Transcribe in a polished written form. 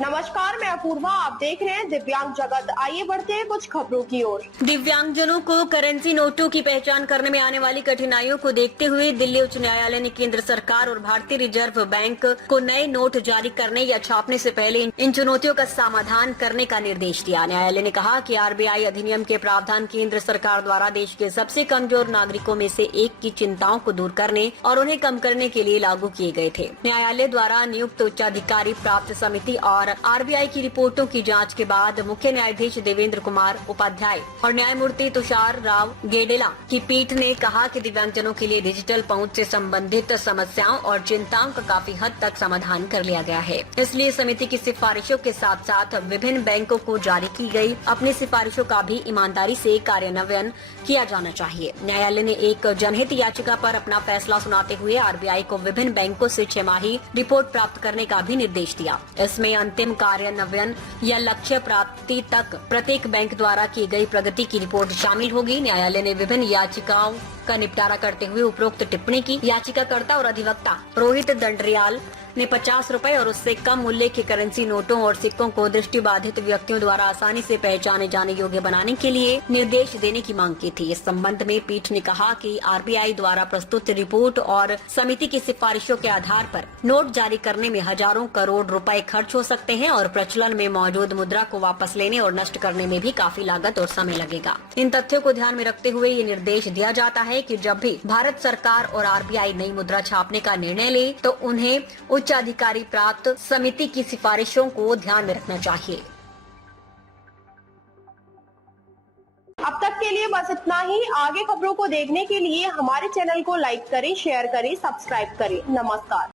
नमस्कार, मैं अपूर्वा। आप देख रहे हैं दिव्यांग जगत। आइए बढ़ते हैं कुछ खबरों की ओर। दिव्यांगजनों को करेंसी नोटों की पहचान करने में आने वाली कठिनाइयों को देखते हुए दिल्ली उच्च न्यायालय ने केंद्र सरकार और भारतीय रिजर्व बैंक को नए नोट जारी करने या छापने से पहले इन चुनौतियों का समाधान करने का निर्देश दिया। न्यायालय ने कहा कि आरबीआई अधिनियम के प्रावधान केंद्र सरकार द्वारा देश के सबसे कमजोर नागरिकों में से एक की चिंताओं को दूर करने और उन्हें कम करने के लिए लागू किए गए थे। न्यायालय द्वारा नियुक्त उच्चाधिकारी प्राप्त समिति और आरबीआई की रिपोर्टों की जांच के बाद मुख्य न्यायाधीश देवेंद्र कुमार उपाध्याय और न्यायमूर्ति तुषार राव गेडेला की पीठ ने कहा कि दिव्यांगजनों के लिए डिजिटल पहुंच से संबंधित समस्याओं और चिंताओं का काफी हद तक समाधान कर लिया गया है। इसलिए समिति की सिफारिशों के साथ साथ विभिन्न बैंकों को जारी की गई अपनी सिफारिशों का भी ईमानदारी से कार्यान्वयन किया जाना चाहिए। न्यायालय ने एक जनहित याचिका पर अपना फैसला सुनाते हुए आरबीआई को विभिन्न बैंकों से 6 माही रिपोर्ट प्राप्त करने का भी निर्देश दिया। इसमें अंतिम कार्यान्वयन या लक्ष्य प्राप्ति तक प्रत्येक बैंक द्वारा की गई प्रगति की रिपोर्ट शामिल होगी। न्यायालय ने विभिन्न याचिकाओं का निपटारा करते हुए उपरोक्त टिप्पणी की। याचिकाकर्ता और अधिवक्ता रोहित दंडरियाल ने 50 रुपए और उससे कम मूल्य के करेंसी नोटों और सिक्कों को दृष्टिबाधित व्यक्तियों द्वारा आसानी से पहचाने जाने योग्य बनाने के लिए निर्देश देने की मांग की थी। इस संबंध में पीठ ने कहा कि आरबीआई द्वारा प्रस्तुत रिपोर्ट और समिति की सिफारिशों के आधार पर नोट जारी करने में हजारों करोड़ रुपए खर्च हो सकते हैं और प्रचलन में मौजूद मुद्रा को वापस लेने और नष्ट करने में भी काफी लागत और समय लगेगा। इन तथ्यों को ध्यान में रखते हुए ये निर्देश दिया जाता है कि जब भी भारत सरकार और आरबीआई नई मुद्रा छापने का निर्णय ले तो उन्हें उच्चाधिकारी प्राप्त समिति की सिफारिशों को ध्यान में रखना चाहिए। अब तक के लिए बस इतना ही। आगे खबरों को देखने के लिए हमारे चैनल को लाइक करें, शेयर करें, सब्सक्राइब करें। नमस्कार।